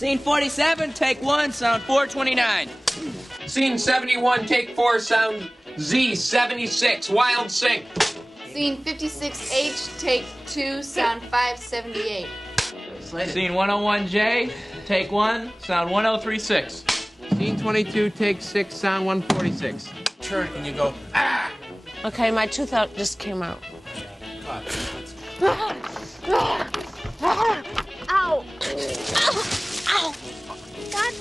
Scene 47, take 1, sound 429. Scene 71, take 4, sound Z76, wild sync. Scene 56H, take 2, sound 578. Scene 101J, take 1, sound 1036. Scene 22, take 6, sound 146. Turn and you go, ah! Okay, my tooth out just came out. Cut. Ow! Ow! Ow! God.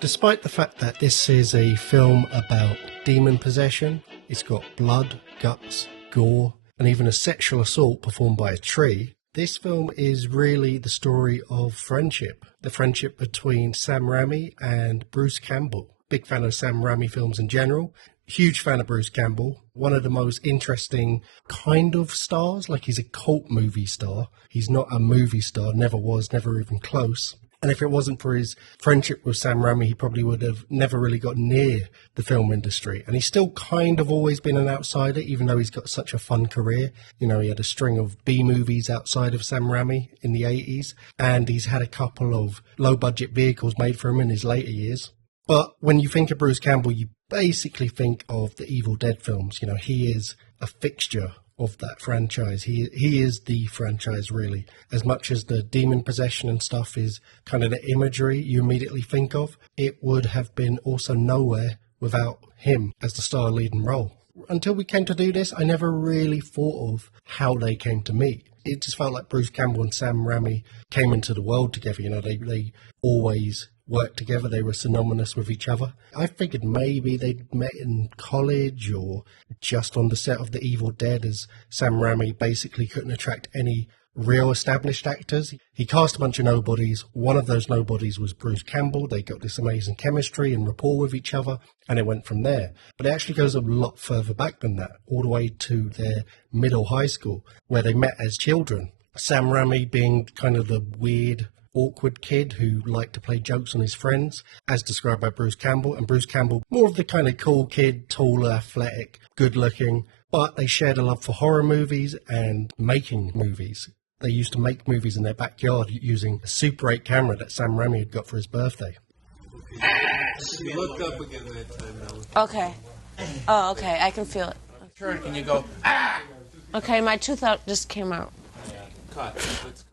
Despite the fact that this is a film about demon possession, it's got blood, guts, gore, and even a sexual assault performed by a tree, this film is really the story of friendship. The friendship between Sam Raimi and Bruce Campbell. Big fan of Sam Raimi films in general. Huge fan of Bruce Campbell. One of the most interesting kind of stars. Like, he's a cult movie star. He's not a movie star. Never was, never even close. And if it wasn't for his friendship with Sam Raimi, he probably would have never really got near the film industry. And he's still kind of always been an outsider, even though he's got such a fun career. You know, he had a string of B-movies outside of Sam Raimi in the 80s. And he's had a couple of low-budget vehicles made for him in his later years. But when you think of Bruce Campbell, you basically think of the Evil Dead films. You know, he is a fixture of that franchise. He is the franchise, really. As much as the demon possession and stuff is kind of the imagery you immediately think of, it would have been also nowhere without him as the star leading role. Until we came to do this, I never really thought of how they came to meet. It just felt like Bruce Campbell and Sam Raimi came into the world together. You know, they always worked together. They were synonymous with each other. I figured maybe they'd met in college or just on the set of The Evil Dead, as Sam Raimi basically couldn't attract any real established actors. He cast a bunch of nobodies. One of those nobodies was Bruce Campbell. They got this amazing chemistry and rapport with each other, and it went from there. But it actually goes a lot further back than that, all the way to their middle high school, where they met as children. Sam Raimi being kind of the weird, awkward kid who liked to play jokes on his friends, as described by Bruce Campbell, and Bruce Campbell more of the kind of cool kid, tall, athletic, good looking, but they shared a love for horror movies and making movies. They used to make movies in their backyard using a Super 8 camera that Sam Raimi had got for his birthday. Look up again that time now. Okay. Oh, okay, I can feel it. Turn and you go, ah! Okay, my tooth out just came out. Cut.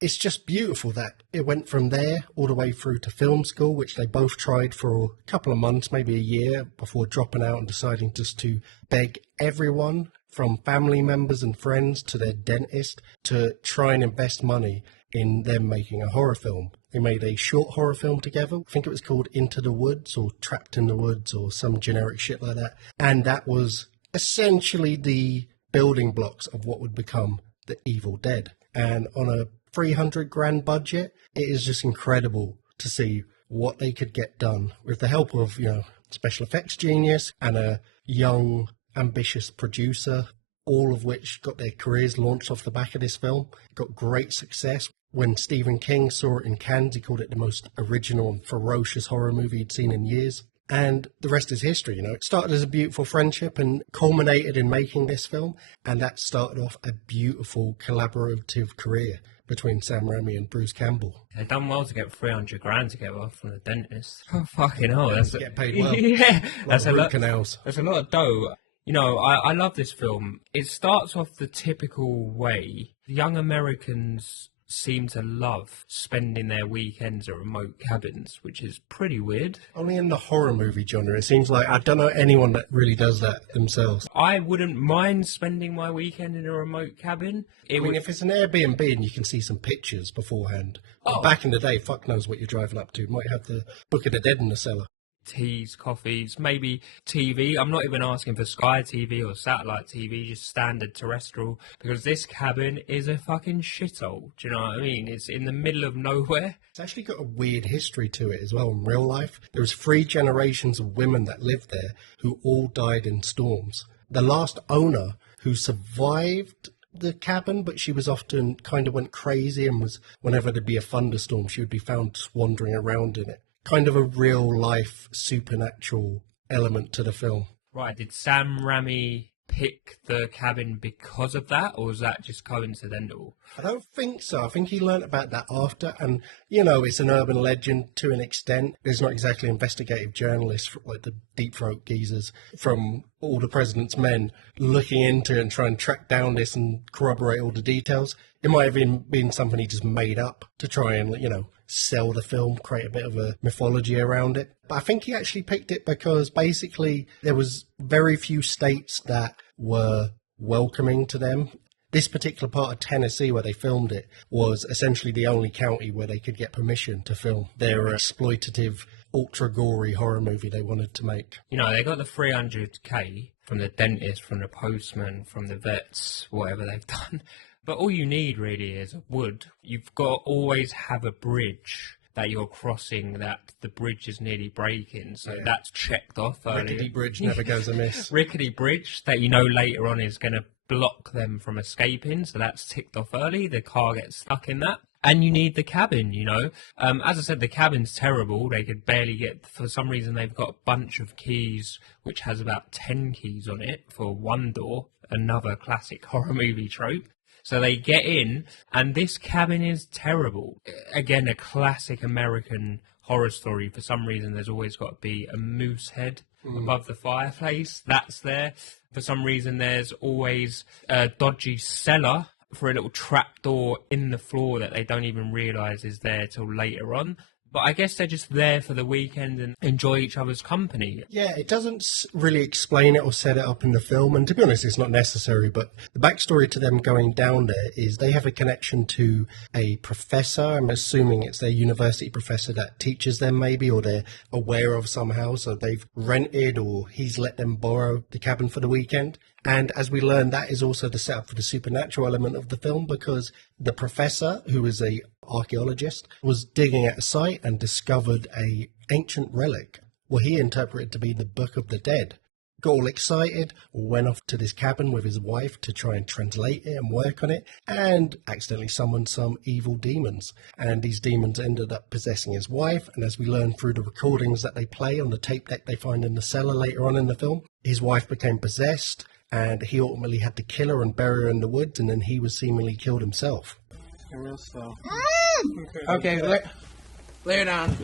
It's just beautiful that it went from there all the way through to film school, which they both tried for a couple of months, maybe a year, before dropping out and deciding just to beg everyone, from family members and friends to their dentist, to try and invest money in them making a horror film. They made a short horror film together. I think it was called Into the Woods or Trapped in the Woods or some generic shit like that. And that was essentially the building blocks of what would become The Evil Dead. And on a 300 grand budget, it is just incredible to see what they could get done with the help of, you know, special effects genius and a young, ambitious producer, all of which got their careers launched off the back of this film. Got great success. When Stephen King saw it in Cannes, he called it the most original and ferocious horror movie he'd seen in years. And the rest is history, you know. It started as a beautiful friendship and culminated in making this film. And that started off a beautiful collaborative career between Sam Raimi and Bruce Campbell. They've done well to get 300 grand together from the dentist. Oh, fucking hell. That's Get paid well. Yeah. That's a root lot. canals. That's a lot of dough. You know, I love this film. It starts off the typical way. Young Americans seem to love spending their weekends at remote cabins, which is pretty weird. Only in the horror movie genre. It seems like I don't know anyone that really does that themselves. I wouldn't mind spending my weekend in a remote cabin. I mean, if it's an Airbnb and you can see some pictures beforehand. Oh. Back in the day, fuck knows what you're driving up to. Might have the Book of the Dead in the cellar. Teas, coffees, maybe TV. I'm not even asking for Sky TV or satellite TV, just standard terrestrial, because this cabin is a fucking shithole. Do you know what I mean? It's in the middle of nowhere. It's actually got a weird history to it as well in real life. There was 3 generations of women that lived there who all died in storms. The last owner, who survived the cabin, but she was often kind of went crazy and was, whenever there'd be a thunderstorm, she would be found just wandering around in it. Kind of a real life supernatural element to the film. Right, did Sam Raimi pick the cabin because of that, or was that just coincidental? I don't think so. I think he learnt about that after, and, you know, it's an urban legend to an extent. There's not exactly investigative journalists like the Deep Throat geezers from All the President's Men looking into it and trying to track down this and corroborate all the details. It might have been something he just made up to try and, you know, sell the film, create a bit of a mythology around it. But I think he actually picked it because basically there was very few states that were welcoming to them. This particular part of Tennessee where they filmed it was essentially the only county where they could get permission to film their exploitative, ultra-gory horror movie they wanted to make. You know, they got the 300k from the dentist, from the postman, from the vets, whatever they've done. But all you need really is wood. You've got to always have a bridge that you're crossing, that the bridge is nearly breaking, so that's checked off early. Rickety bridge never goes amiss. Rickety bridge that you know later on is going to block them from escaping, so that's ticked off early. The car gets stuck in that. And you need the cabin, you know. As I said, the cabin's terrible. They could barely get, for some reason, they've got a bunch of keys, which has about 10 keys on it for one door. Another classic horror movie trope. So they get in, and this cabin is terrible. Again, a classic American horror story. For some reason, there's always got to be a moose head above the fireplace. That's there. For some reason, there's always a dodgy cellar for a little trapdoor in the floor that they don't even realise is there till later on. But I guess they're just there for the weekend and enjoy each other's company. Yeah, it doesn't really explain it or set it up in the film, and to be honest, it's not necessary, but the backstory to them going down there is they have a connection to a professor. I'm assuming it's their university professor that teaches them maybe, or they're aware of somehow, so they've rented or he's let them borrow the cabin for the weekend. And as we learn, that is also the setup for the supernatural element of the film, because the professor, who is a archaeologist, was digging at a site and discovered a ancient relic, what he interpreted to be the Book of the Dead. Got all excited, went off to this cabin with his wife to try and translate it and work on it, and accidentally summoned some evil demons. And these demons ended up possessing his wife, and as we learn through the recordings that they play on the tape deck they find in the cellar later on in the film, his wife became possessed, and he ultimately had to kill her and bury her in the woods, and then he was seemingly killed himself. Real slow. Okay, lay it down.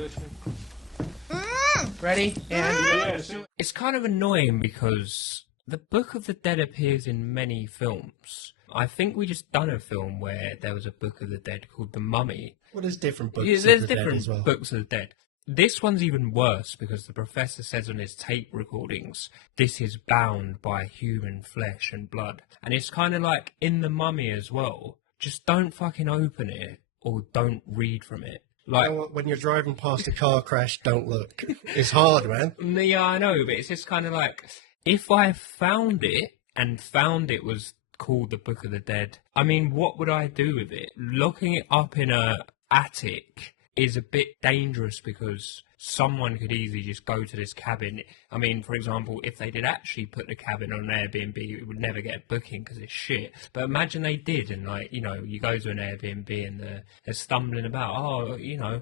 Ready? And It's kind of annoying because the Book of the Dead appears in many films. I think we just done a film where there was a Book of the Dead called The Mummy. Well, there's different books There's of the different dead as well. books of the dead. This one's even worse because the professor says on his tape recordings, this is bound by human flesh and blood. And it's kind of like in The Mummy as well. Just don't fucking open it or don't read from it. Like, You know what, when you're driving past a car crash, don't look. It's hard, man. yeah, I know, but it's just kind of like, if I found it and found it was called the Book of the Dead, I mean, what would I do with it? Locking it up in a attic is a bit dangerous because someone could easily just go to this cabin. I mean, for example, if they did actually put the cabin on Airbnb, it would never get a booking because it's shit. But imagine they did, and like, you know, you go to an Airbnb and they're stumbling about, oh, you know,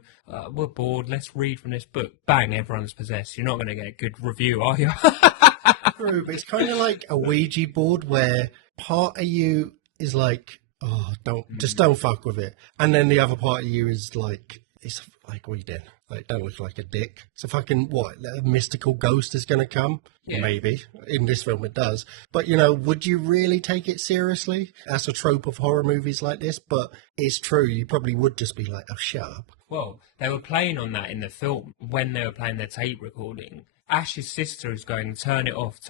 we're bored, let's read from this book. Bang, everyone's possessed. You're not going to get a good review, are you? True, but it's kind of like a Ouija board where part of you is like, oh, don't fuck with it. And then the other part of you is like, it's like, what are you doing? Like, don't look like a dick. So fucking, what, a mystical ghost is going to come? Yeah. Maybe. In this film it does. But, you know, would you really take it seriously? That's a trope of horror movies like this, but it's true. You probably would just be like, oh, shut up. Well, they were playing on that in the film when they were playing their tape recording. Ash's sister is going, turn it off.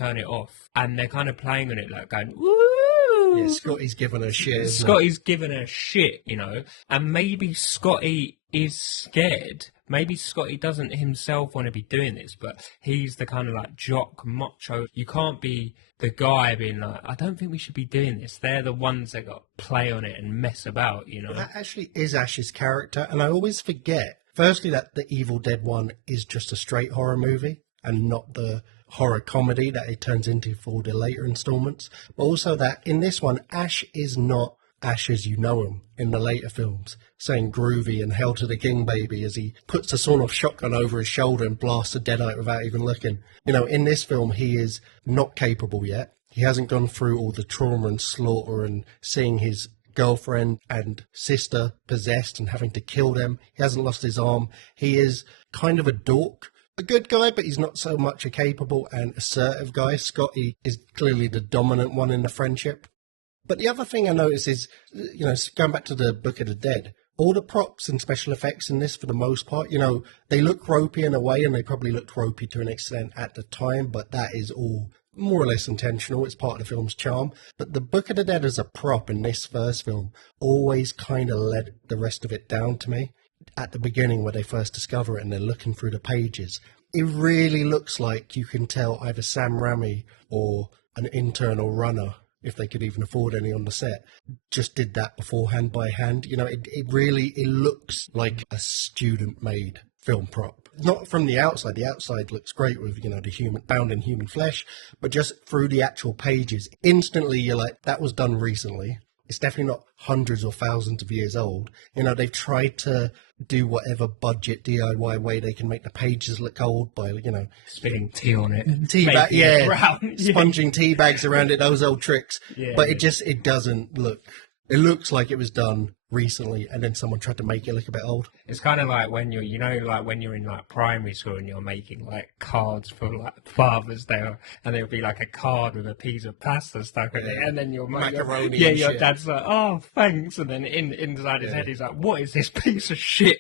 And they're kind of playing on it like going, woo! Yeah, Scotty's giving her shit. isn't Scotty's giving her shit, you know. And maybe Scotty is scared. Maybe Scotty doesn't himself want to be doing this, but he's the kind of like jock, macho. You can't be the guy being like, I don't think we should be doing this. They're the ones that got to play on it and mess about, you know. That actually is Ash's character, and I always forget, firstly, that the Evil Dead one is just a straight horror movie and not the horror comedy that it turns into for the later installments, but also that in this one, Ash is not Ash as you know him in the later films, saying groovy and Hell to the King baby as he puts a sawn-off shotgun over his shoulder and blasts a deadite without even looking. You know, in this film, he is not capable yet. He hasn't gone through all the trauma and slaughter and seeing his girlfriend and sister possessed and having to kill them. He hasn't lost his arm. He is kind of a dork. A good guy, but he's not so much a capable and assertive guy. Scotty is clearly the dominant one in the friendship. But the other thing I notice is, going back to the Book of the Dead, all the props and special effects in this, for the most part, they look ropey in a way, and they probably looked ropey to an extent at the time, but that is all more or less intentional. It's part of the film's charm. But the Book of the Dead as a prop in this first film always kind of let the rest of it down to me. At the beginning, where they first discover it and they're looking through the pages, it really looks like you can tell either Sam Raimi or an internal runner, if they could even afford any on the set, just did that beforehand by hand. It looks like a student-made film prop. Not from the outside. The outside looks great with, the human bound in human flesh, but just through the actual pages, instantly you're like, that was done recently. It's definitely not hundreds or thousands of years old. They've tried to do whatever budget DIY way they can make the pages look old by, spilling tea on it. Tea bag, yeah. Brown. Sponging tea bags around it, those old tricks. Yeah, but it doesn't look, it looks like it was done recently and then someone tried to make it look a bit old. It's kind of like when when you're in primary school and you're making cards for Father's Day, and there'll be a card with a piece of pasta stuck in it, and then your macaroni. Your dad's like, "Oh, thanks," and then inside his head he's like, "What is this piece of shit?"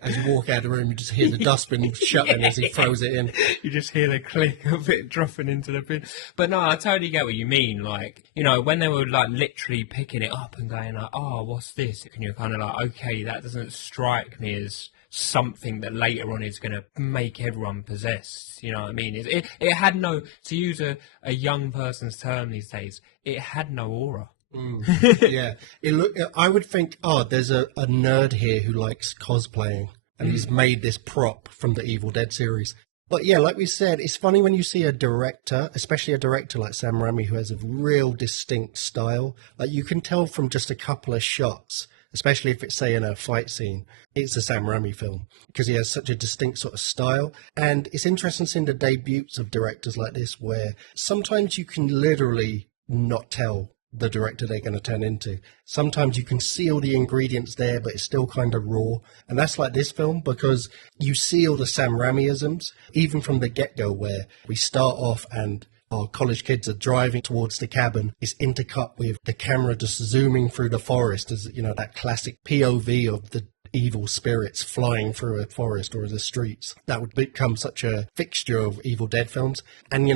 As you walk out of the room, you just hear the dustbin shutting as he throws it in. You just hear the click of it dropping into the bin. But no, I totally get what you mean. When they were literally picking it up and going "Oh, what's this?" And you're kind of okay, that doesn't strike me as something that later on is going to make everyone possessed. You know what I mean? It had no, to use a young person's term these days, it had no aura. Yeah. I would think, there's a nerd here who likes cosplaying, and he's made this prop from the Evil Dead series. But yeah, like we said, it's funny when you see a director, especially a director like Sam Raimi, who has a real distinct style. You can tell from just a couple of shots, especially if it's, say, in a fight scene, it's a Sam Raimi film, because he has such a distinct sort of style. And it's interesting seeing the debuts of directors like this, where sometimes you can literally not tell the director they're going to turn into. Sometimes you can see all the ingredients there, but it's still kind of raw. And that's like this film, because you see all the Sam Raimi-isms, even from the get-go, where we start off and our college kids are driving towards the cabin. It's intercut with the camera just zooming through the forest, as that classic POV of the evil spirits flying through a forest or the streets. That would become such a fixture of Evil Dead films. And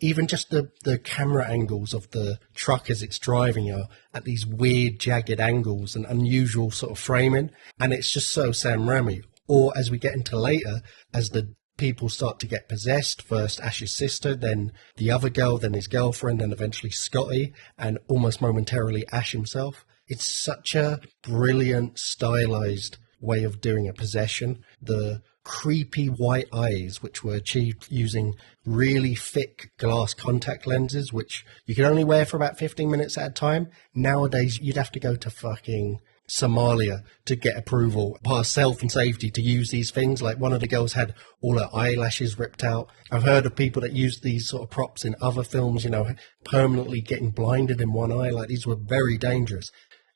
even just the camera angles of the truck as it's driving are at these weird jagged angles and unusual sort of framing, and it's just so Sam Raimi. Or as we get into later, as the people start to get possessed, first Ash's sister, then the other girl, then his girlfriend, then eventually Scotty, and almost momentarily Ash himself. It's such a brilliant, stylized way of doing a possession. The creepy white eyes, which were achieved using really thick glass contact lenses, which you can only wear for about 15 minutes at a time. Nowadays, you'd have to go to fucking Somalia to get approval, past health and safety, to use these things. One of the girls had all her eyelashes ripped out. I've heard of people that use these sort of props in other films, permanently getting blinded in one eye. These were very dangerous.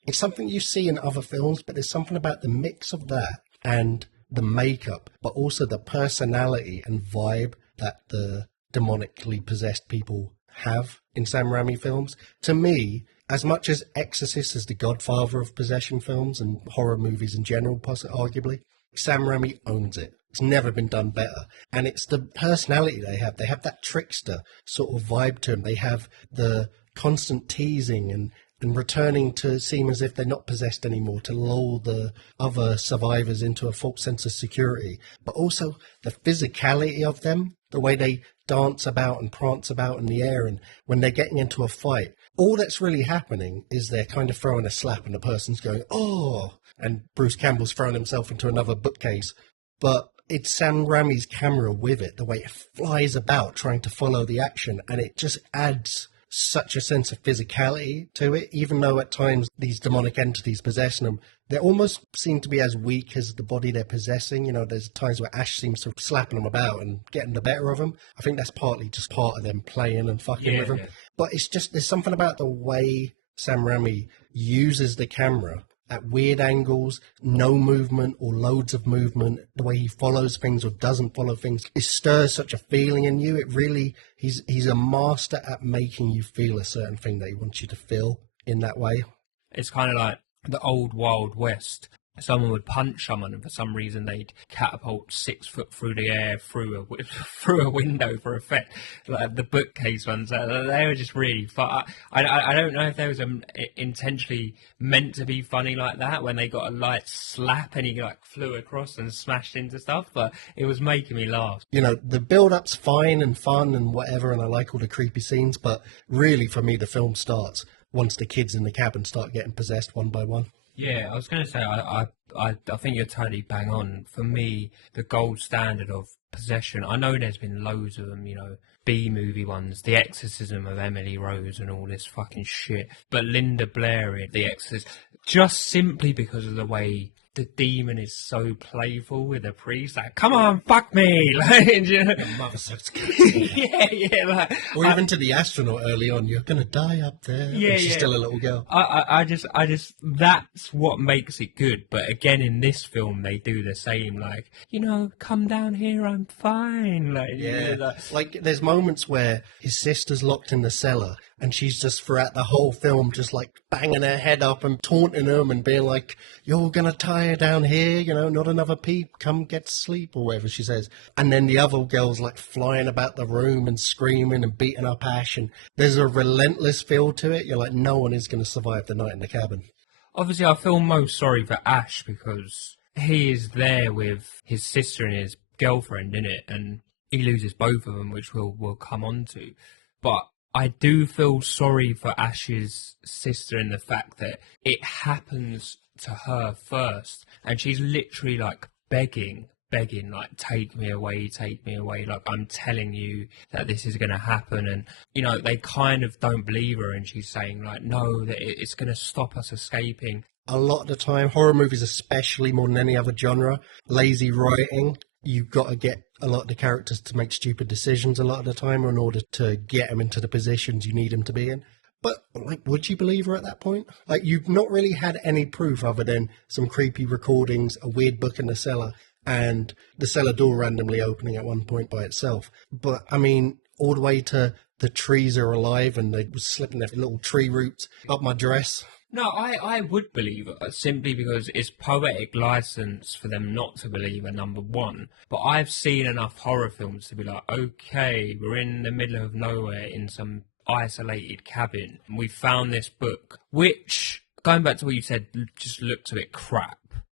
It's something you see in other films, but there's something about the mix of that and the makeup, but also the personality and vibe that the demonically possessed people have in Sam Raimi films. To me, as much as Exorcist is the godfather of possession films and horror movies in general, arguably, Sam Raimi owns it. It's never been done better. And it's the personality they have. They have that trickster sort of vibe to them. They have the constant teasing and returning to seem as if they're not possessed anymore, to lull the other survivors into a false sense of security. But also the physicality of them, the way they dance about and prance about in the air, and when they're getting into a fight, all that's really happening is they're kind of throwing a slap and the person's going, "Oh," and Bruce Campbell's throwing himself into another bookcase. But it's Sam Raimi's camera with it, the way it flies about trying to follow the action, and it just adds such a sense of physicality to it, even though at times these demonic entities possessing them, they almost seem to be as weak as the body they're possessing. You know, there's times where Ash seems to be slapping them about and getting the better of them. I think that's partly just part of them playing and fucking with them. Yeah. But it's just, there's something about the way Sam Raimi uses the camera at weird angles, no movement or loads of movement, the way he follows things or doesn't follow things, it stirs such a feeling in you. It really, he's a master at making you feel a certain thing that he wants you to feel in that way. It's kind of like the old Wild West. Someone would punch someone, and for some reason they'd catapult 6 foot through the air through a window for effect. Like the bookcase ones, they were just really fun. I don't know if there was intentionally meant to be funny like that when they got a light slap and he like flew across and smashed into stuff, but it was making me laugh. You know, the build-up's fine and fun and whatever, and I like all the creepy scenes, but really for me the film starts once the kids in the cabin start getting possessed one by one. Yeah, I was going to say, I think you're totally bang on. For me, the gold standard of possession, I know there's been loads of them, you know, B-movie ones, The Exorcism of Emily Rose and all this fucking shit. But Linda Blair in The Exorcist, just simply because of the way the demon is so playful with the priest, like, come on, fuck me, like, you know? The mother so scared. yeah, like, or even to the astronaut early on, you're gonna die up there. Yeah, and she's yeah. still a little girl. I just, that's what makes it good. But again, in this film, they do the same, like, you know, come down here, I'm fine. Like, Yeah, you know, like there's moments where his sister's locked in the cellar and she's just throughout the whole film just like banging her head up and taunting him and being like, you're gonna tire down here, you know, not another peep, come get sleep, or whatever she says. And then the other girl's like flying about the room and screaming and beating up Ash, and there's a relentless feel to it. You're like, no one is gonna survive the night in the cabin. obviously, I feel most sorry for Ash because he is there with his sister and his girlfriend in it, and he loses both of them, which we'll come on to. But I do feel sorry for Ash's sister in the fact that it happens to her first, and she's literally like begging, like, take me away, like, I'm telling you that this is going to happen. And, you know, they kind of don't believe her, and she's saying, like, no, that it's going to stop us escaping. A lot of the time, horror movies especially, more than any other genre, lazy writing. You've got to get a lot of the characters to make stupid decisions a lot of the time in order to get them into the positions you need them to be in. But, like, would you believe her at that point? Like, you've not really had any proof other than some creepy recordings, a weird book in the cellar, and the cellar door randomly opening at one point by itself. But, I mean, all the way to the trees are alive and they were slipping their little tree roots up my dress. No, I would believe her, simply because it's poetic license for them not to believe her, number one. But I've seen enough horror films to be like, okay, we're in the middle of nowhere in some isolated cabin. We found this book, which, going back to what you said, just looked a bit crap.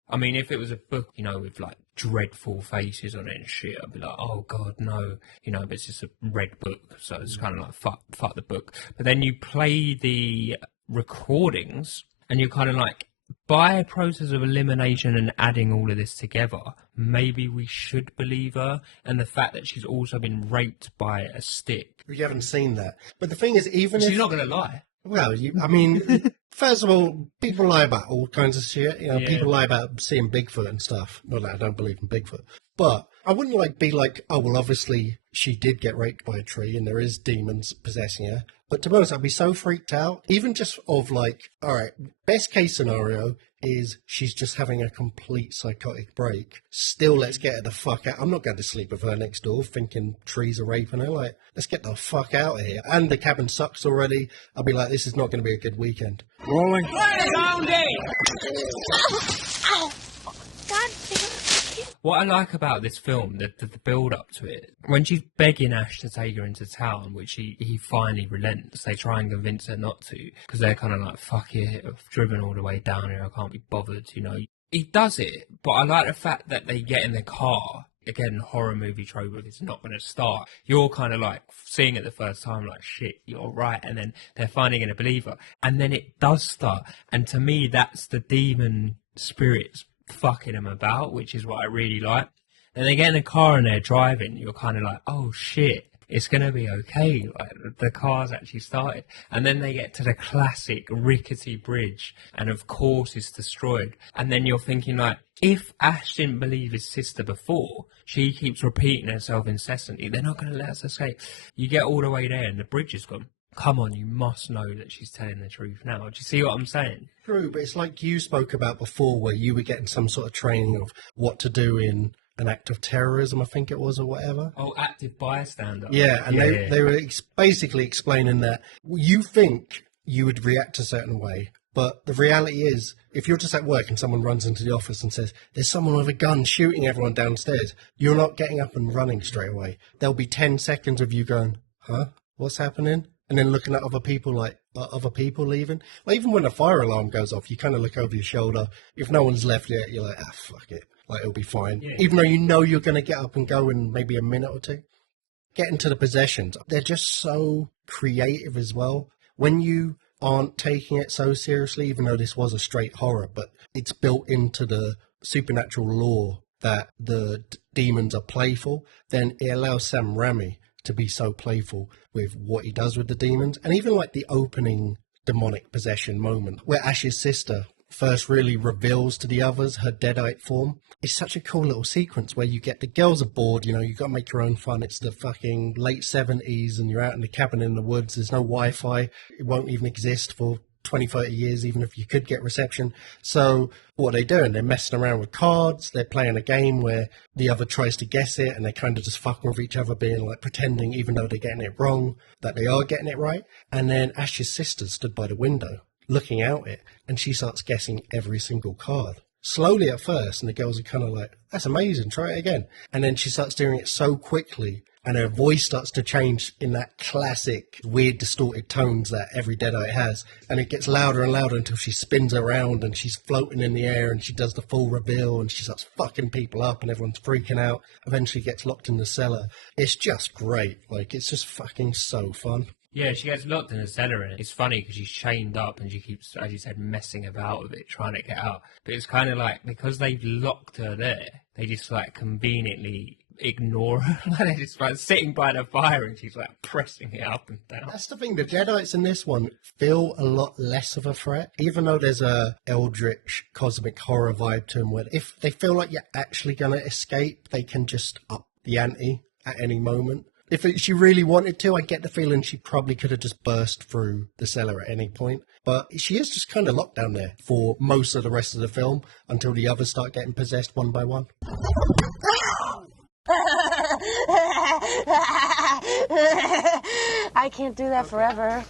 I mean, if it was a book, you know, with like dreadful faces on it and shit, I'd be like, oh god, no, you know, but it's just a red book, so it's kind of like, fuck the book. But then you play the recordings and you're kind of like, by a process of elimination and adding all of this together, maybe we should believe her. And the fact that she's also been raped by a stick. You haven't seen that. But the thing is, even She's if... not going to lie. Well, I mean, first of all, people lie about all kinds of shit. You know, Yeah. people lie about seeing Bigfoot and stuff. Not that I don't believe in Bigfoot. But I wouldn't be like, oh, well, obviously she did get raped by a tree and there is demons possessing her. But to be honest, I'd be so freaked out, even just of like, all right, best case scenario is she's just having a complete psychotic break. Still, let's get her the fuck out. I'm not going to sleep with her next door thinking trees are raping her. Like, let's get the fuck out of here. And the cabin sucks already. I'll be like, this is not going to be a good weekend. Rolling. Ow! God damn it. What I like about this film, the build-up to it, when she's begging Ash to take her into town, which he finally relents, they try and convince her not to, because they're kind of like, fuck it, I've driven all the way down here, I can't be bothered, you know. He does it, but I like the fact that they get in the car. Again, horror movie trope, if it's not going to start, you're kind of like seeing it the first time, like, shit, you're right, and then they're finally going to believe her. And then it does start, and to me, that's the demon spirits fucking them about, which is what I really like. And they get in a car and they're driving, you're kind of like, oh shit, it's going to be okay. Like, the car's actually started. And then they get to the classic rickety bridge, and of course it's destroyed. And then you're thinking, like, if Ash didn't believe his sister before, she keeps repeating herself incessantly, they're not going to let us escape. You get all the way there and the bridge is gone. Come on, you must know that she's telling the truth now. Do you see what I'm saying? True, but it's like you spoke about before, where you were getting some sort of training of what to do in an act of terrorism, I think it was, or whatever. Oh, active bystander. Yeah, and they were basically explaining that you think you would react a certain way, but the reality is, if you're just at work and someone runs into the office and says, there's someone with a gun shooting everyone downstairs, you're not getting up and running straight away. There'll be 10 seconds of you going, huh? What's happening? And then looking at other people like, are other people leaving? Like, even when a fire alarm goes off, you kind of look over your shoulder. If no one's left yet, you're like, fuck it. Like, it'll be fine. Yeah. Even though you know you're going to get up and go in maybe a minute or two. Getting to the possessions, they're just so creative as well. When you aren't taking it so seriously, even though this was a straight horror, but it's built into the supernatural lore that the demons are playful, then it allows Sam Raimi to be so playful with what he does with the demons. And even like the opening demonic possession moment where Ash's sister first really reveals to the others her deadite form. It's such a cool little sequence where you get the girls are bored, you know, you got to make your own fun. It's the fucking late 70s and you're out in the cabin in the woods. There's no Wi-Fi. It won't even exist for 20, 30 years, even if you could get reception. So what are they doing? They're messing around with cards. They're playing a game where the other tries to guess it and they're kind of just fucking with each other, being like pretending, even though they're getting it wrong, that they are getting it right. And then Ash's sister stood by the window looking out it, and she starts guessing every single card. Slowly at first, and the girls are kind of like, that's amazing, try it again. And then she starts doing it so quickly, and her voice starts to change in that classic weird distorted tones that every Deadite has. And it gets louder and louder until she spins around and she's floating in the air and she does the full reveal and she starts fucking people up and everyone's freaking out. Eventually gets locked in the cellar. It's just great. Like, it's just fucking so fun. Yeah, she gets locked in the cellar, and it's funny because she's chained up and she keeps, as you said, messing about with it, trying to get out. But it's kind of like, because they've locked her there, they just like conveniently ignore her. Like, they're just like sitting by the fire and she's like pressing it up and down. That's the thing, the Jedites in this one feel a lot less of a threat, even though there's a eldritch cosmic horror vibe to them, where if they feel like you're actually going to escape, they can just up the ante at any moment. If she really wanted to, I get the feeling she probably could have just burst through the cellar at any point. But she is just kind of locked down there for most of the rest of the film until the others start getting possessed one by one. I can't do that forever.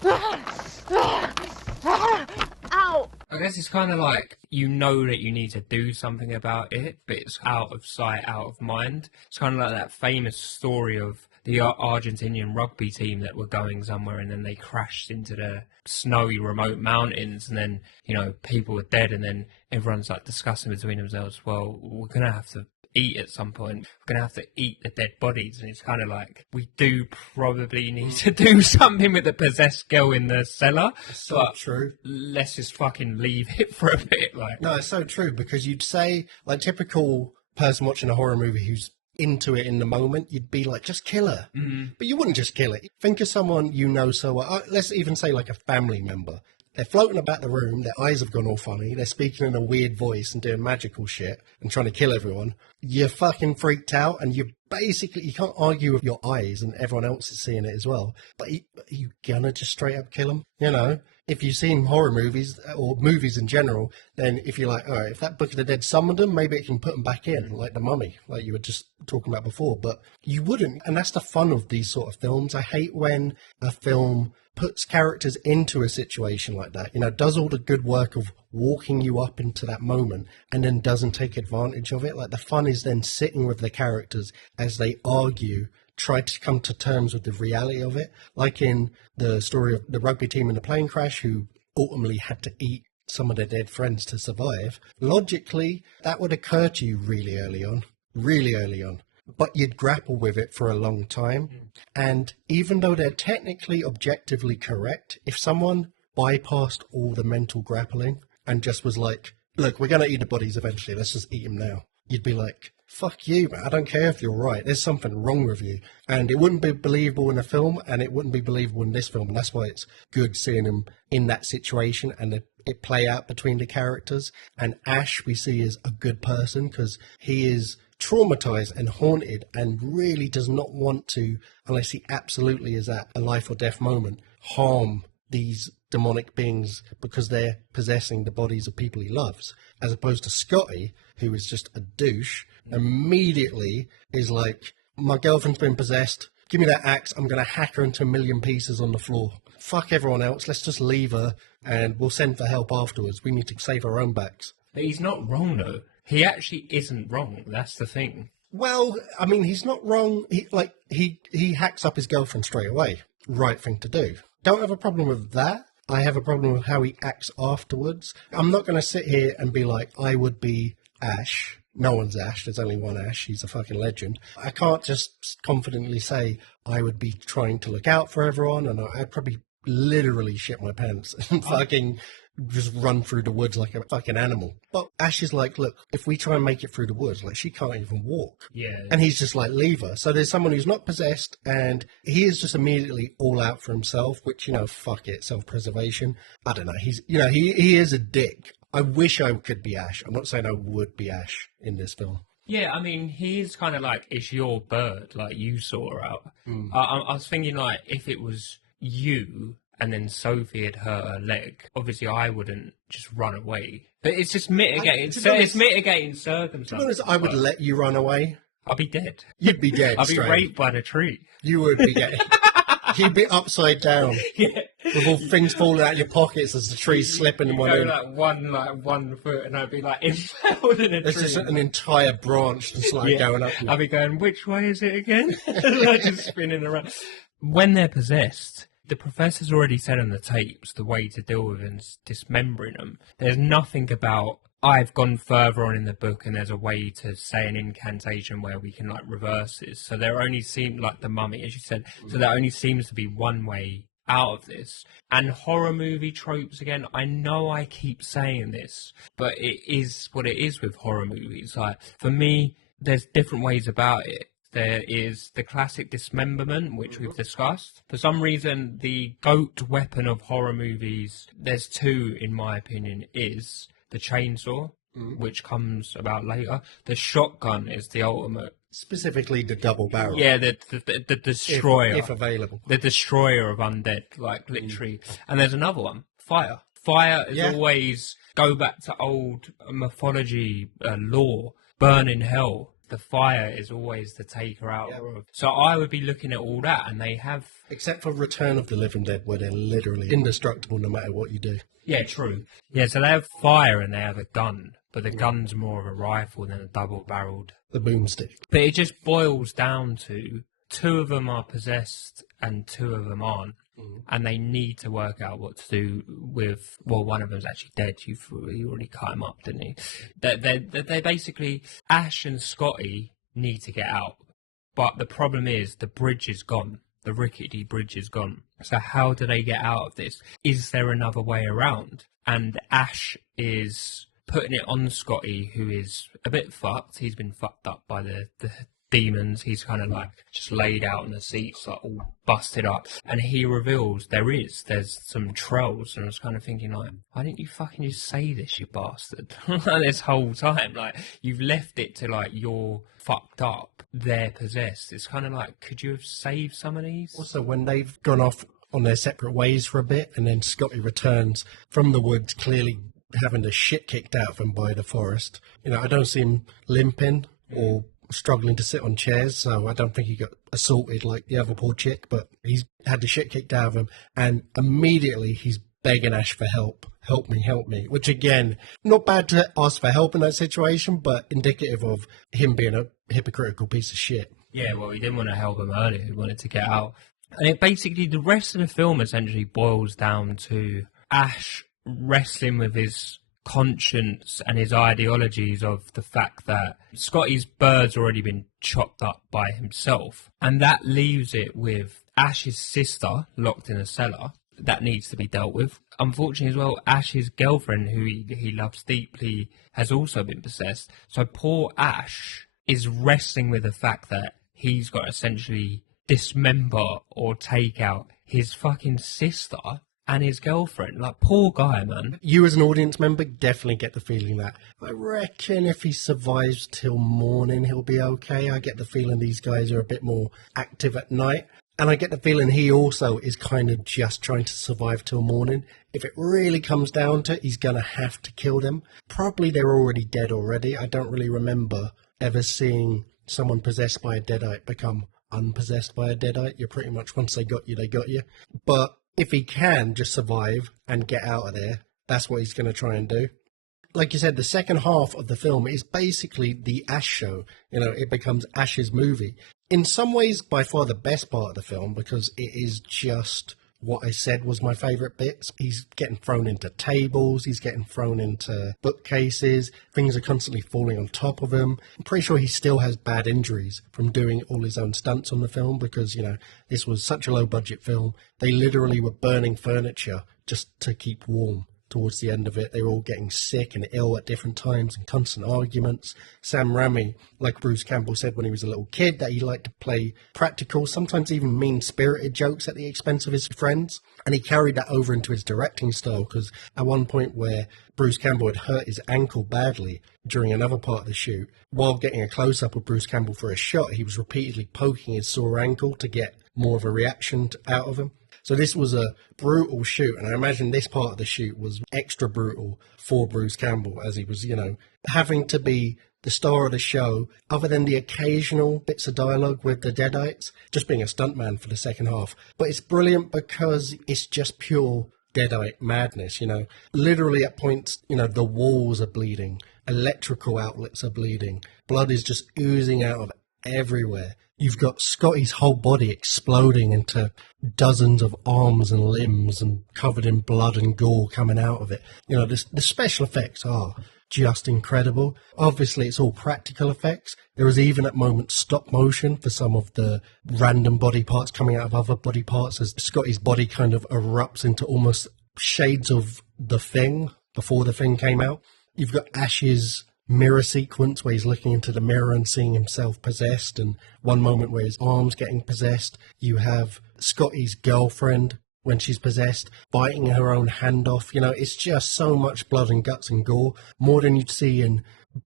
Ow! I guess it's kind of like, you know that you need to do something about it, but it's out of sight, out of mind. It's kind of like that famous story of the Argentinian rugby team that were going somewhere and then they crashed into the snowy remote mountains, and then, you know, people were dead, and then everyone's like discussing between themselves, well, we're going to have to eat at some point. We're going to have to eat the dead bodies. And it's kind of like, we do probably need to do something with the possessed girl in the cellar. It's so true. Let's just fucking leave it for a bit. Like, no, it's so true, because you'd say, like, typical person watching a horror movie who's into it in the moment, you'd be like, just kill her. Mm-hmm. But you wouldn't just kill it. Think of someone you know so well. Let's even say like a family member. They're floating about the room, their eyes have gone all funny, they're speaking in a weird voice and doing magical shit and trying to kill everyone. You're fucking freaked out, and you can't argue with your eyes, and everyone else is seeing it as well. But you gonna just straight up kill them? You know? If you've seen horror movies, or movies in general, then if you're like, all right, if that Book of the Dead summoned them, maybe it can put them back in, like The Mummy, like you were just talking about before. But you wouldn't, and that's the fun of these sort of films. I hate when a film puts characters into a situation like that, you know, does all the good work of walking you up into that moment and then doesn't take advantage of it. Like, the fun is then sitting with the characters as they argue, try to come to terms with the reality of it. Like in the story of the rugby team in the plane crash, who ultimately had to eat some of their dead friends to survive. Logically, that would occur to you really early on. But you'd grapple with it for a long time. And even though they're technically objectively correct, if someone bypassed all the mental grappling and just was like, look, we're going to eat the bodies eventually, let's just eat them now, you'd be like, fuck you, man. I don't care if you're right. There's something wrong with you. And it wouldn't be believable in a film, and it wouldn't be believable in this film. And that's why it's good seeing him in that situation and it play out between the characters. And Ash, we see, is a good person because he is traumatized and haunted and really does not want to, unless he absolutely is at a life or death moment, harm these demonic beings because they're possessing the bodies of people he loves, as opposed to Scotty, who is just a douche, immediately is like, my girlfriend's been possessed, give me that axe, I'm going to hack her into a million pieces on the floor. Fuck everyone else, let's just leave her and we'll send for help afterwards. We need to save our own backs. But he's not wrong, though. He actually isn't wrong, that's the thing. Well, I mean, he's not wrong. He hacks up his girlfriend straight away. Right thing to do. Don't have a problem with that. I have a problem with how he acts afterwards. I'm not going to sit here and be like, I would be Ash. No one's Ash. There's only one Ash. He's a fucking legend. I can't just confidently say I would be trying to look out for everyone, and I'd probably literally shit my pants and fucking just run through the woods like a fucking animal. But Ash is like, look, if we try and make it through the woods, like, she can't even walk. Yeah. And he's just like, leave her. So there's someone who's not possessed, and he is just immediately all out for himself, which, fuck it, self-preservation. I don't know. He's, he is a dick. I wish I could be Ash. I'm not saying I would be Ash in this film. Yeah, I mean, he is kind of like, it's your bird, like, you saw her out. I was thinking, like, if it was you and then Sophie had hurt her leg, obviously I wouldn't just run away. But it's just mitigating. It's mitigating circumstances. To be honest, I would let you run away. I'll be dead. You'd be dead. I'll be raped by the tree. You would be dead. You'd be upside down. Yeah. With all things falling out of your pockets as the tree's slipping in one end. Like 1 foot, and I'd be like impaled in a There's tree. just an entire branch that's like going up. I'll be going, which way is it again? Like just spinning around. When they're possessed, the professor's already said on the tapes the way to deal with and dismembering them. There's nothing about, I've gone further on in the book and there's a way to say an incantation where we can like reverse this. So there only seems, like the mummy, as you said, so there only seems to be one way out of this. And horror movie tropes, again, I know I keep saying this, but it is what it is with horror movies. Like, for me, there's different ways about it. There is the classic dismemberment, which we've discussed. For some reason, the GOAT weapon of horror movies, there's two, in my opinion, is the chainsaw, which comes about later. The shotgun is the ultimate. Specifically the double barrel. Yeah, the destroyer. If available. The destroyer of undead, like, literally. And there's another one, fire. Fire is always, go back to old mythology, lore, burn in hell. The fire is always the taker out of. So I would be looking at all that, and they have... Except for Return of the Living Dead, where they're literally indestructible no matter what you do. Yeah, true. Yeah, so they have fire and they have a gun, but the gun's more of a rifle than a double-barreled. The boomstick. But it just boils down to 2 of them are possessed and 2 of them aren't. And they need to work out what to do with... Well, one of them's actually dead. You already cut him up, didn't you? They basically... Ash and Scotty need to get out. But the problem is the bridge is gone. The rickety bridge is gone. So how do they get out of this? Is there another way around? And Ash is putting it on Scotty, who is a bit fucked. He's been fucked up by the demons. He's kind of like just laid out in the seats, like all busted up. And he reveals there's some trolls. And I was kind of thinking, like, why didn't you fucking just say this, you bastard? This whole time, like, you've left it to like, you're fucked up, they're possessed. It's kind of like, could you have saved some of these? Also, when they've gone off on their separate ways for a bit, and then Scotty returns from the woods, clearly having the shit kicked out of him by the forest. I don't see him limping or struggling to sit on chairs, so I don't think he got assaulted like the other poor chick, but he's had the shit kicked out of him, and immediately he's begging Ash for help. Help me, which again, not bad to ask for help in that situation, but indicative of him being a hypocritical piece of shit. Yeah, well, he didn't want to help him earlier, he wanted to get out. And it basically, the rest of the film essentially boils down to Ash wrestling with his conscience and his ideologies of the fact that Scotty's bird's already been chopped up by himself, and that leaves it with Ash's sister locked in a cellar, that needs to be dealt with. Unfortunately as well, Ash's girlfriend, who he loves deeply, has also been possessed. So poor Ash is wrestling with the fact that he's got to essentially dismember or take out his fucking sister and his girlfriend. Like, poor guy, man. You as an audience member definitely get the feeling that, I reckon if he survives till morning, he'll be okay. I get the feeling these guys are a bit more active at night. And I get the feeling he also is kind of just trying to survive till morning. If it really comes down to it, he's going to have to kill them. Probably they're already dead already. I don't really remember ever seeing someone possessed by a deadite become unpossessed by a deadite. You're pretty much, once they got you, they got you. But if he can just survive and get out of there, that's what he's going to try and do. Like you said, the second half of the film is basically the Ash show. You know, it becomes Ash's movie. In some ways, by far the best part of the film, because it is just what I said was my favourite bits. He's getting thrown into tables, he's getting thrown into bookcases, things are constantly falling on top of him. I'm pretty sure he still has bad injuries from doing all his own stunts on the film because, you know, this was such a low-budget film. They literally were burning furniture just to keep warm. Towards the end of it, they were all getting sick and ill at different times and constant arguments. Sam Raimi, like Bruce Campbell said when he was a little kid, that he liked to play practical, sometimes even mean-spirited jokes at the expense of his friends. And he carried that over into his directing style, because at one point where Bruce Campbell had hurt his ankle badly during another part of the shoot, while getting a close-up of Bruce Campbell for a shot, he was repeatedly poking his sore ankle to get more of a reaction out of him. So this was a brutal shoot, and I imagine this part of the shoot was extra brutal for Bruce Campbell, as he was, you know, having to be the star of the show, other than the occasional bits of dialogue with the Deadites, just being a stuntman for the second half. But it's brilliant because it's just pure Deadite madness, you know. Literally at points, you know, the walls are bleeding, electrical outlets are bleeding, blood is just oozing out of everywhere. You've got Scotty's whole body exploding into dozens of arms and limbs and covered in blood and gore coming out of it. You know, the special effects are just incredible. Obviously, it's all practical effects. There was even at moments stop motion for some of the random body parts coming out of other body parts as Scotty's body kind of erupts into almost shades of The Thing before The Thing came out. You've got Ash's mirror sequence where he's looking into the mirror and seeing himself possessed, and one moment where his arm's getting possessed. You have Scotty's girlfriend when she's possessed biting her own hand off. You know, it's just so much blood and guts and gore, more than you'd see in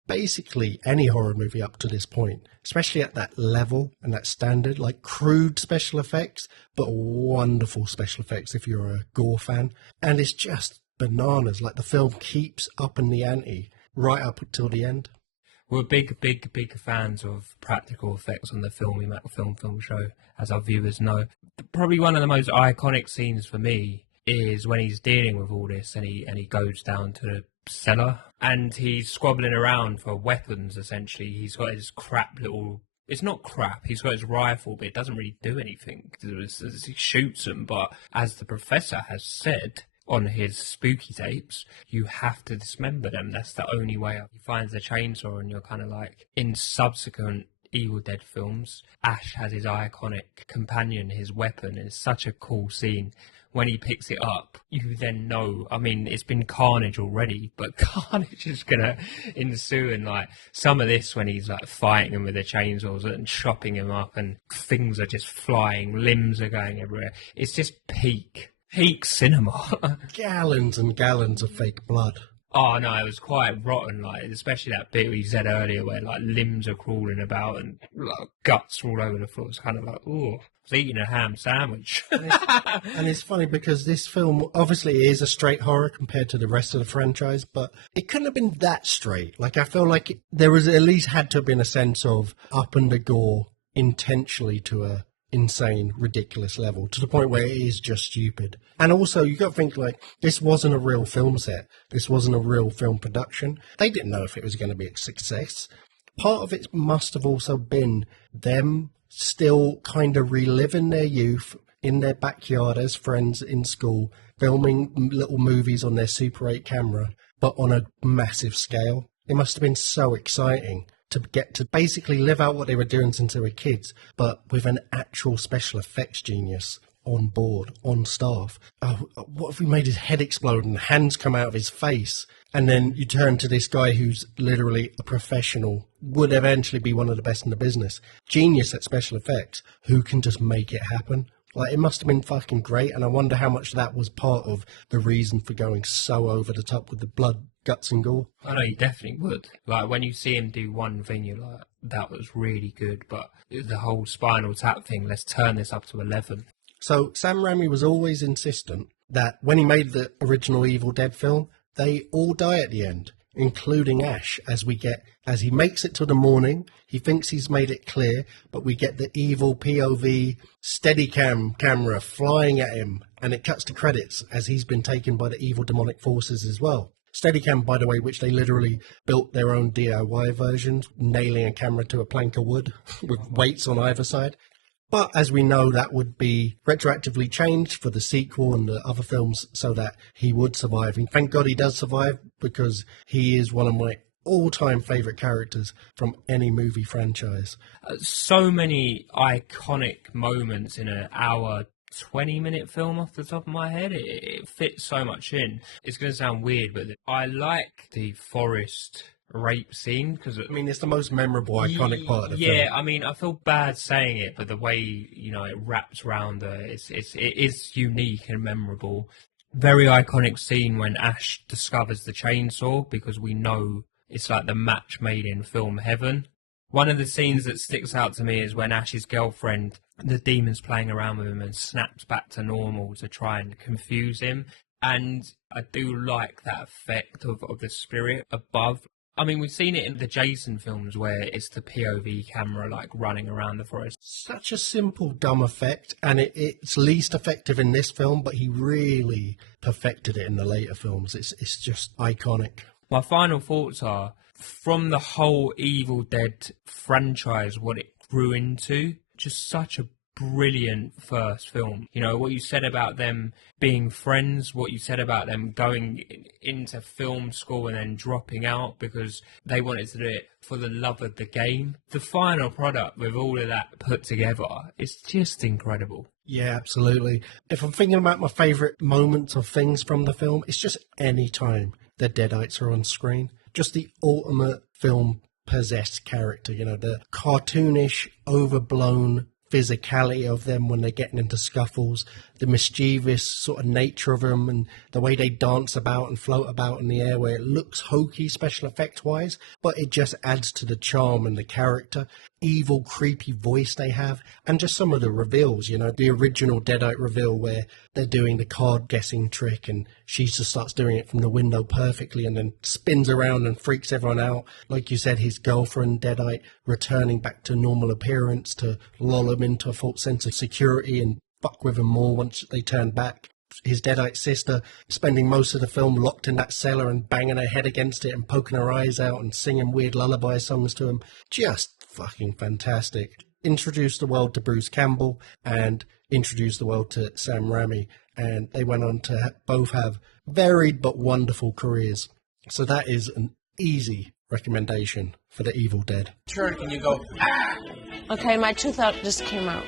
basically any horror movie up to this point, especially at that level and that standard. Like, crude special effects, but wonderful special effects if you're a gore fan. And it's just bananas. Like, the film keeps upping the ante right up until the end. We're big fans of practical effects on the film show, as our viewers know. Probably one of the most iconic scenes for me is when he's dealing with all this and he goes down to the cellar and he's squabbling around for weapons, essentially. He's got his crap little... It's not crap, he's got his rifle, but it doesn't really do anything. He shoots them, but as the professor has said on his spooky tapes, you have to dismember them. That's the only way up. He finds the chainsaw and you're kind of like, in subsequent Evil Dead films, Ash has his iconic companion, his weapon, and it's such a cool scene. When he picks it up, you then know, I mean, it's been carnage already, but carnage is going to ensue, and like some of this when he's like fighting him with the chainsaws and chopping him up and things are just flying, limbs are going everywhere. It's just peak cinema. Gallons and gallons of fake blood. Oh no, it was quite rotten, like especially that bit we said earlier where like limbs are crawling about and like, guts all over the floor. It's kind of like, oh, I was eating a ham sandwich. And it's funny because this film obviously is a straight horror compared to the rest of the franchise, but it couldn't have been that straight. Like, I feel like there was at least had to have been a sense of up and the gore intentionally to a insane, ridiculous level, to the point where it is just stupid. And also, you got to think, like, this wasn't a real film set. This wasn't a real film production. They didn't know if it was going to be a success. Part of it must have also been them still kind of reliving their youth in their backyard as friends in school, filming little movies on their Super 8 camera, but on a massive scale. It must have been so exciting to get to basically live out what they were doing since they were kids, but with an actual special effects genius on board, on staff. Oh, what if we made his head explode and hands come out of his face? And then you turn to this guy who's literally a professional, would eventually be one of the best in the business. Genius at special effects, who can just make it happen. Like, it must have been fucking great, and I wonder how much that was part of the reason for going so over the top with the blood, guts and gore. I know, you definitely would. Like, when you see him do one thing, you're like, that was really good, but the whole Spinal Tap thing, let's turn this up to 11. So Sam Raimi was always insistent that when he made the original Evil Dead film, they all die at the end, including Ash, as he makes it to the morning. He thinks he's made it clear, but we get the evil POV Steadicam camera flying at him, and it cuts to credits as he's been taken by the evil demonic forces as well. Steadicam, by the way, which they literally built their own DIY versions, nailing a camera to a plank of wood with weights on either side. But as we know, that would be retroactively changed for the sequel and the other films so that he would survive. And thank God he does survive, because he is one of my all-time favourite characters from any movie franchise. So many iconic moments in an hour 20-minute film off the top of my head. It fits so much in. It's going to sound weird, but I like the forest rape scene, because I mean, it's the most memorable, iconic part of the film. Yeah, I mean, I feel bad saying it, but the way, you know, it wraps around it is unique and memorable. Very iconic scene when Ash discovers the chainsaw, because we know it's like the match made in film heaven. One of the scenes that sticks out to me is when Ash's girlfriend, the demon's playing around with him and snaps back to normal to try and confuse him. And I do like that effect of the spirit above. I mean, we've seen it in the Jason films where it's the POV camera, like, running around the forest. Such a simple, dumb effect, and it's least effective in this film, but he really perfected it in the later films. It's just iconic. My final thoughts are, from the whole Evil Dead franchise, what it grew into, just such a brilliant first film. You know, what you said about them being friends, what you said about them going into film school and then dropping out because they wanted to do it for the love of the game. The final product with all of that put together is just incredible. Yeah, absolutely. If I'm thinking about my favourite moments of things from the film, it's just any time the Deadites are on screen. Just the ultimate film possessed character, you know, the cartoonish, overblown physicality of them when they're getting into scuffles, the mischievous sort of nature of them, and the way they dance about and float about in the air, where it looks hokey special effect wise, but it just adds to the charm and the character. Evil, creepy voice they have, and just some of the reveals, you know, the original Deadite reveal where they're doing the card guessing trick and she just starts doing it from the window perfectly and then spins around and freaks everyone out. Like you said, his girlfriend Deadite returning back to normal appearance to lull him into a false sense of security and fuck with him more once they turn back. His Deadite sister spending most of the film locked in that cellar and banging her head against it and poking her eyes out and singing weird lullaby songs to him. Just fucking fantastic. Introduced the world to Bruce Campbell and introduced the world to Sam Raimi, and they went on to both have varied but wonderful careers. So that is an easy recommendation for The Evil Dead. Turn, can you go? Ah! Okay, my tooth out just came out.